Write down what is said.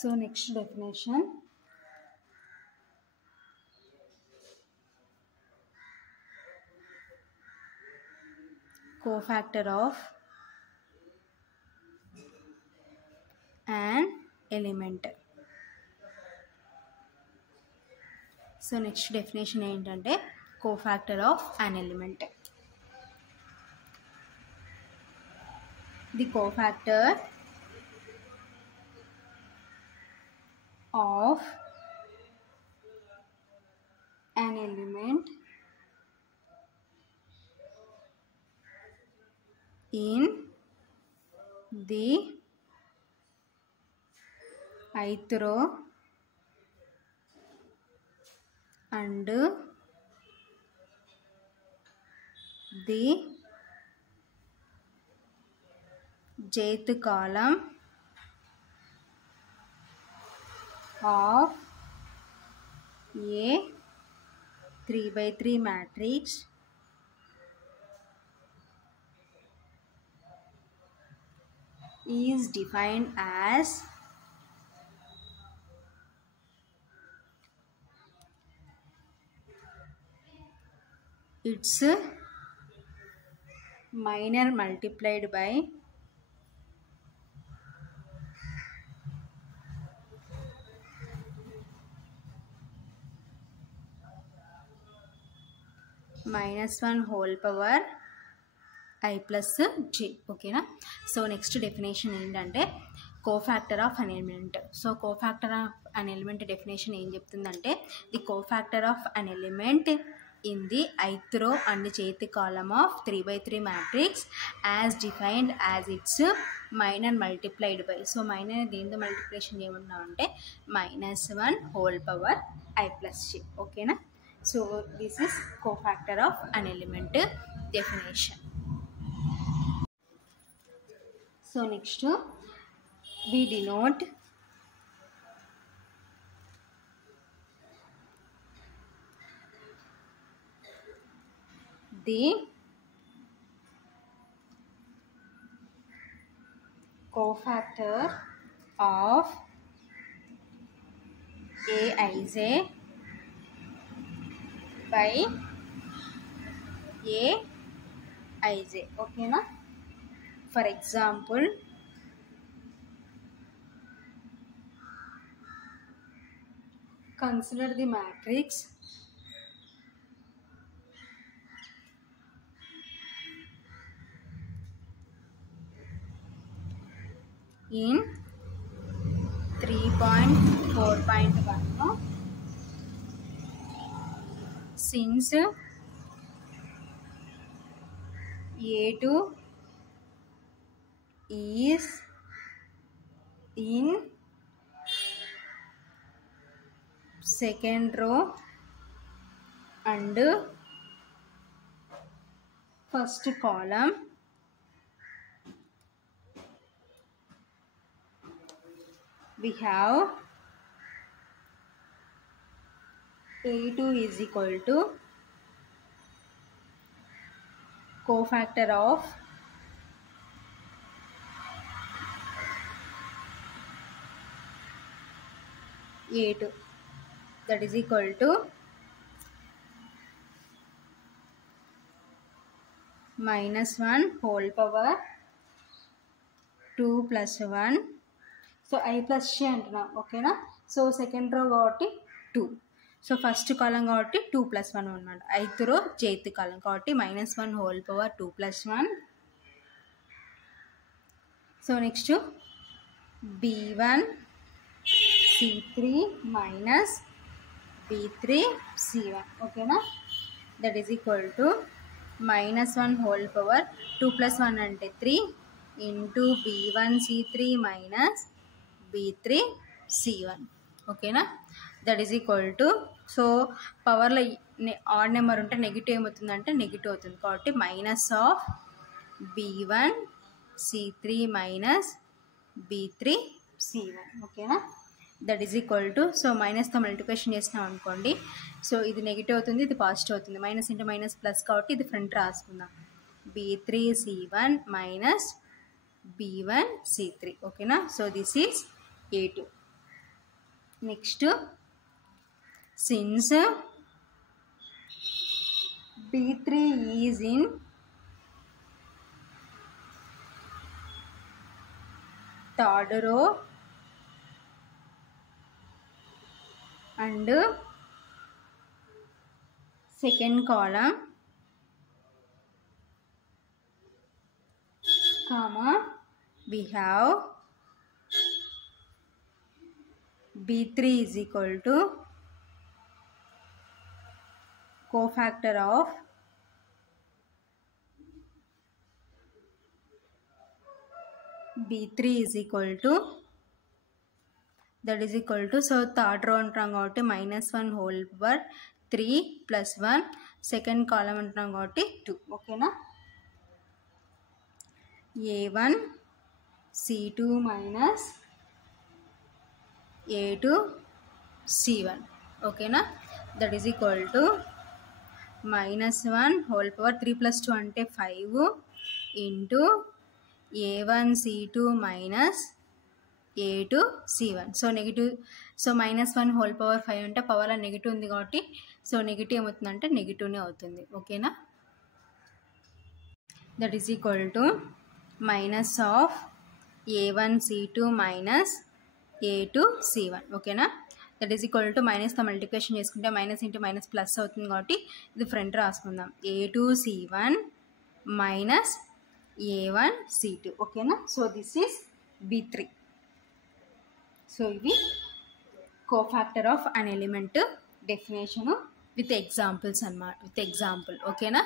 So next definition, cofactor of an element. So next definition ఏంటంటే cofactor of an element. The cofactor of an element in the ith row and the jth column of a 3x3 matrix is defined as its minor multiplied by -1 whole power I plus j. ఓకేనా. So next definition ఏంటంటే cofactor of an element. So cofactor of an element definition ఏం చెప్తుందంటే the cofactor of an element in the ith row and jth column of 3x3 matrix as defined as its minor multiplied by. So minor దేంతో మల్టిప్లికేషన్ చేయమన్నా అంటే -1 whole power I plus j. ఓకేనా. So this is cofactor of an element definition. So next we denote the cofactor of Aij by Aij. ఓకేనా. For example consider the matrix in 3.4.1 since A2 is in second row and first column, we have A2 is equal to cofactor of A2, that is equal to -1 whole power 2 plus 1. So I plus j అంటున్నాం. ఓకేనా. So second row కాబట్టి 2. So first కాలం కాబట్టి 2 plus 1 అనమాట. ith రో jth కాలం కాబట్టి -1 whole power 2 plus 1. So next b1 c3 minus b3 c1. ఓకేనా. That is equal to -1 whole power 2 plus 1 అంటే 3 into b1 c3 minus b3 c1. ఓకేనా. That is equal to, so పవర్లో odd number ఉంటే నెగిటివ్ ఏమవుతుందంటే నెగిటివ్ అవుతుంది కాబట్టి -b1 c3 minus b3 c1. ఓకేనా. That is equal to, so మైనస్తో multiplication చేసినాం అనుకోండి, సో ఇది నెగిటివ్ అవుతుంది, ఇది పాజిటివ్ అవుతుంది. మైనస్ ఇంటూ మైనస్ ప్లస్ కాబట్టి ఇది ఫ్రంట్ రాసుకుందాం. b3 c1 minus b1 c3. ఓకేనా. So this is A2. Next since B3 is in third row and second column, comma, we have B3 is equal to cofactor of B3 is equal to, that is equal to, so third row అంటాం కాబట్టి -1 whole power 3 plus 1, second column అంటాం కాబట్టి 2. ఓకేనా, A1 C2 minus A2 C1. ఓకేనా, that is equal to -1 whole power 3 plus 2 అంటే 5 into A1 C2 minus A2 C1. So negative, so -1 whole power 5 అంటే పవర్లో నెగిటివ్ ఉంది కాబట్టి సో నెగిటివ్ ఏమవుతుందంటే నెగిటివ్నే అవుతుంది. ఓకేనా, that is equal to minus of A1 C2 minus A2 C1. ఓకేనా, దట్ ఈస్ ఈక్వల్ టు మైనస్తో మల్టిప్లికేషన్ చేసుకుంటే మైనస్ ఇంటూ మైనస్ ప్లస్ అవుతుంది కాబట్టి ఇది ఫ్రంట్ రాసుకుందాం. A2 C1 minus A1 C2. ఓకేనా, so this is B3. So ఇవి cofactor of an element definition with examples అన్నమాట, విత్ ఎగ్జాంపుల్. ఓకేనా.